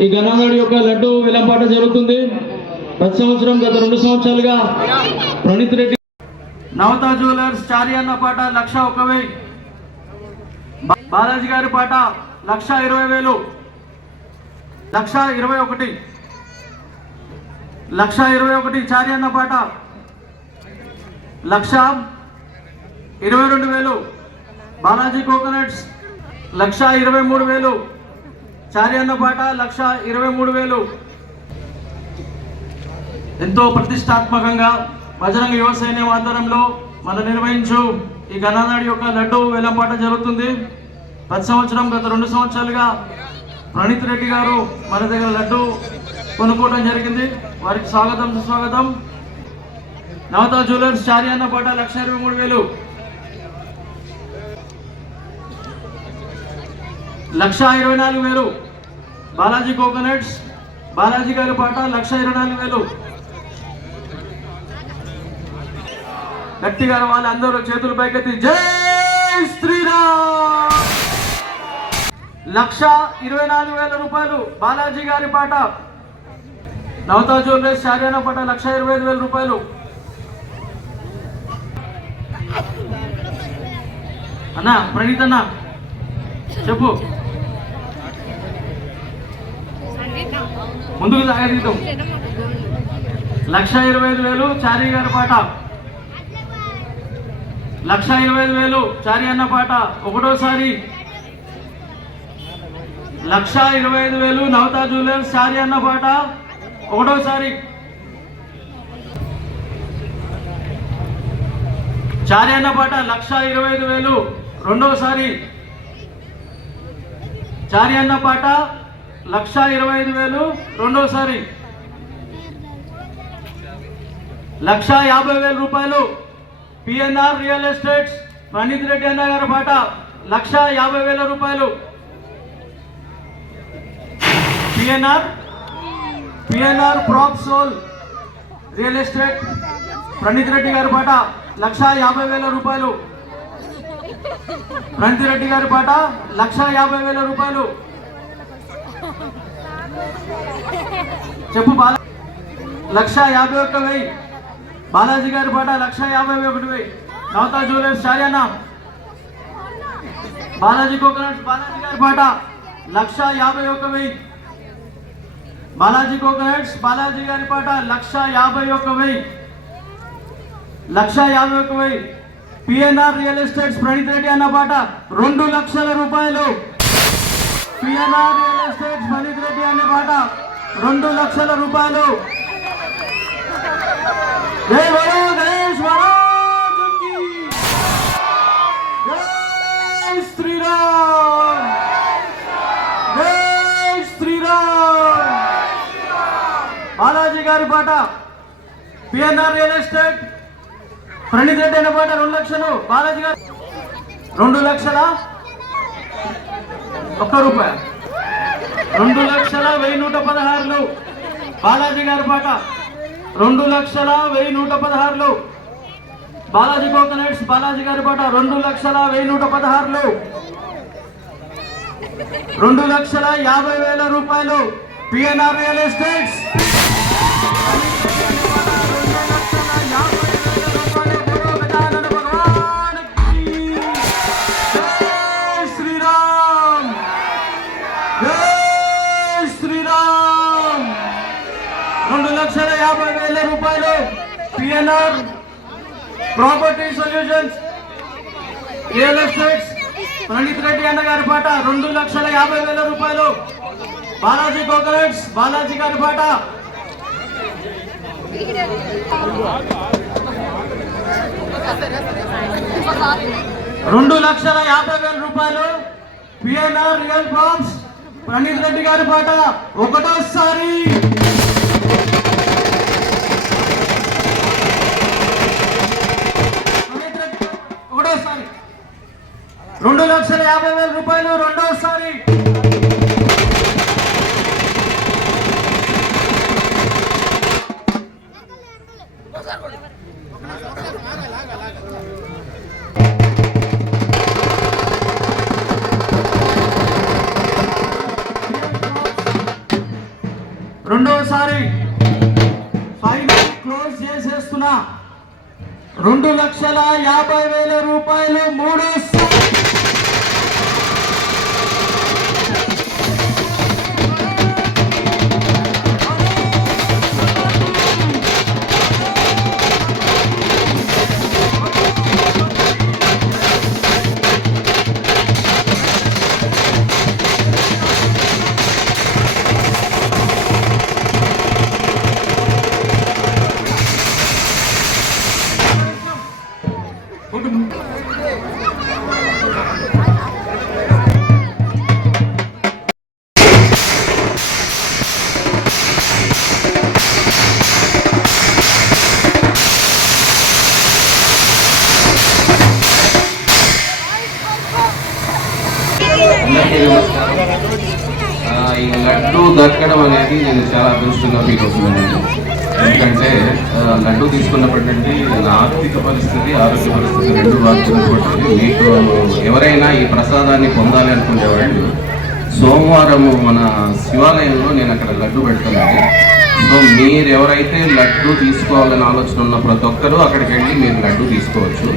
ఈ గణాగడి యొక్క లడ్డు విలంపాట జరుగుతుంది. ప్రతి సంవత్సరం గత రెండు సంవత్సరాలుగా ప్రణీత్ రెడ్డి నవతా జ్యువెలర్స్ చారి అన్న పాట లక్ష ఒక వెయ్యి. బాలాజీ గారి పాట లక్ష ఇరవై వేలు. లక్ష ఇరవై ఒకటి. లక్ష ఇరవై ఒకటి చారి అన్న పాట. లక్ష ఇరవై రెండు వేలు. బాలాజీ కోకోనట్స్ లక్ష ఇరవై మూడు వేలు. చారి అన్న పాట లక్ష ఇరవై మూడు వేలు. ఎంతో ప్రతిష్టాత్మకంగా బజరంగ యువ సైన్యం ఆధ్వర్యంలో మనం నిర్వహించు ఈ గణనాడు యొక్క లడ్డు వేలంపాట జరుగుతుంది. ప్రతి సంవత్సరం గత రెండు సంవత్సరాలుగా ప్రణీత్ రెడ్డి గారు మన దగ్గర లడ్డు కొనుక్కోవడం జరిగింది. వారికి స్వాగతం సుస్వాగతం. నవతా జ్యువెలర్స్ చారి అన్న పాట లక్ష ఇరవై మూడు వేలు. లక్ష ఇరవై నాలుగు వేలు. బాలాజీ కోకోనట్స్. బాలాజీ గారి పాట లక్ష ఇరవై నాలుగు వేలు. గట్టి గారు వాళ్ళందరూ చేతులు పైకెత్తి జై శ్రీరామ్! లక్ష ఇరవై నాలుగు వేల రూపాయలు బాలాజీ గారి పాట. నవతా జ్యువెలర్స్ షారియానా పాట లక్ష ఇరవై ఐదు వేల రూపాయలు. అన్నా ప్రణీత్ అన్న చెప్పు. ముందుకు సాగదీద్దాం లక్ష ఇరవై ఐదు వేలు చారీ గారి పాట. లక్ష ఇరవై ఐదు వేలు. చారీ అన్న పాట ఒకటోసారి. లక్ష ఇరవై ఐదు వేలు నవతా జ్యువెలర్స్ చారీ అన్న పాట ఒకటోసారి. చార్యన్న పాట లక్ష ఇరవై ఐదు వేలు రెండోసారి. చారి అన్న పాట లక్ష ఇరవై ఐదు వేలు రెండోసారి. లక్ష యాభై వేల రూపాయలు PNR real estates Praneeth Reddy అన్న గారి పాట లక్ష యాభై వేల రూపాయలు. PNR PNR prop sol real estate Praneeth Reddy గారి పాట లక్ష యాభై వేల రూపాయలు. ప్రణీత్ రెడ్డి గారి పాట లక్ష యాభై వేల రూపాయలు. చెప్పు బాల లక్ష యాభై ఒక్క వెయ్యి. బాలాజీ గారి పాట లక్ష యాభై ఒకటి వెయ్యి నవతా జ్యువెలర్స్ చార్యన్న బాలాజీ కోకోనట్స్ బాలాజీ గారి పాట లక్ష యాభై ఒక్క వెయ్యి బాలాజీ కోకోనట్స్ బాలాజీ గారి పాట లక్ష యాభై ఒక్క వెయ్యి లక్ష యాభై ఒక్క వెయ్యి PNR real estates Praneeth Reddy అన్న పాట రెండు లక్షల రూపాయలు. PNR real estates Praneeth Reddy అన్న పాట రెండు లక్షల రూపాయలు. జై బలో గణేష్ జై శ్రీరామ్! జై శ్రీరామ్! బాలాజీ గారి పాట PNR real estate Praneeth Reddy అయిన పాట రెండు లక్షలు బాలాజీ గారు రెండు లక్షల ఒక్క రూపాయ. రెండు లక్షల వెయ్యి నూట పదహారులు బాలాజీ గారి పాట. రెండు లక్షల వెయ్యి నూట పదహారులు. బాలాజీ కోకోనట్స్ బాలాజీ గారి పాట రెండు లక్షల వెయ్యి నూట పదహారులు. రెండు లక్షల యాభై వేల రూపాయలు. PNR real estates Sriram. Sriram. రెండు లక్షల యాభై వేల రూపాయలు PNR property solutions real estates Praneeth Reddy అన్న గారి పాట రెండు లక్షల యాభై వేల రూపాయలు. బాలాజీ కోకనట్స్ బాలాజీ గారి పాట. రెండు లక్షల యాభై వేల రూపాయలు PNR real props Praneeth Reddy గారి పాట. ఒకటోసారి. రెండు లక్షల యాభై వేల రూపాయలు రెండోసారి. రెండోసారి ఫైనల్ క్లోజ్ చేసేస్తున్నా. రెండు లక్షల యాభై వేల రూపాయలు మూడు దక్కడం అనేది నేను చాలా అదృష్టంగా ఫీల్ అవుతున్నాను. ఎందుకంటే లడ్డు తీసుకున్నప్పటి నుండి నా ఆర్థిక పరిస్థితి ఆరోగ్య పరిస్థితి రెండు బాగుతున్నప్పటికీ మీకు ఎవరైనా ఈ ప్రసాదాన్ని పొందాలి అనుకునేవాళ్ళు సోమవారం మన శివాలయంలో నేను అక్కడ లడ్డు పెడతానండి సో మీరు ఎవరైతే లడ్డు తీసుకోవాలని ఆలోచన ఉన్న ప్రతి ఒక్కరూ అక్కడికి వెళ్ళి మీరు లడ్డు తీసుకోవచ్చు.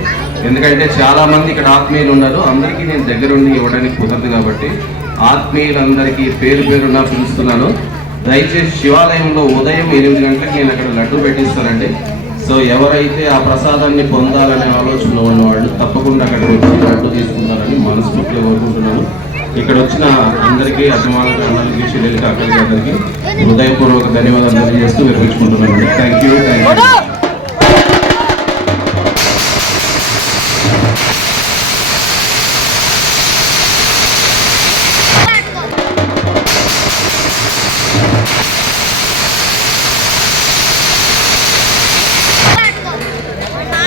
ఎందుకంటే చాలామంది ఇక్కడ ఆత్మీయులు ఉన్నారు అందరికీ నేను దగ్గరుండి ఇవ్వడానికి కుదరదు కాబట్టి ఆత్మీయులందరికీ పేరు పేరున పిలుస్తున్నాను. దయచేసి శివాలయంలో ఉదయం ఎనిమిది గంటలకు నేను అక్కడ లడ్డు పెట్టిస్తానండి. సో ఎవరైతే ఆ ప్రసాదాన్ని పొందాలనే ఆలోచన ఉన్నవాళ్ళు తప్పకుండా అక్కడికి వచ్చి లడ్డు తీసుకుంటారని మనస్ఫూర్తిగా కోరుకుంటున్నాను. ఇక్కడ వచ్చిన అందరికీ అభిమానులు అన్నలకి చెల్లెలకి అక్కడికి అందరికీ హృదయపూర్వక ధన్యవాదాలు తెలియజేస్తూ విరమించుకుంటున్నాను థ్యాంక్ యూ థ్యాంక్ యూ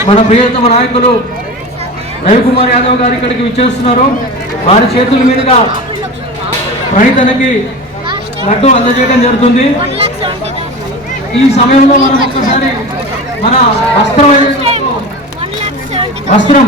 మన ప్రియతమ నాయకులు రవికుమార్ యాదవ్ గారు ఇక్కడికి విచ్చేస్తున్నారు. వారి చేతుల మీదుగా రైతనకి లడ్డు అందజేయడం జరుగుతుంది. ఈ సమయంలో మనం ఒక్కసారి మన వస్త్రం ఏదైతే వస్త్రం.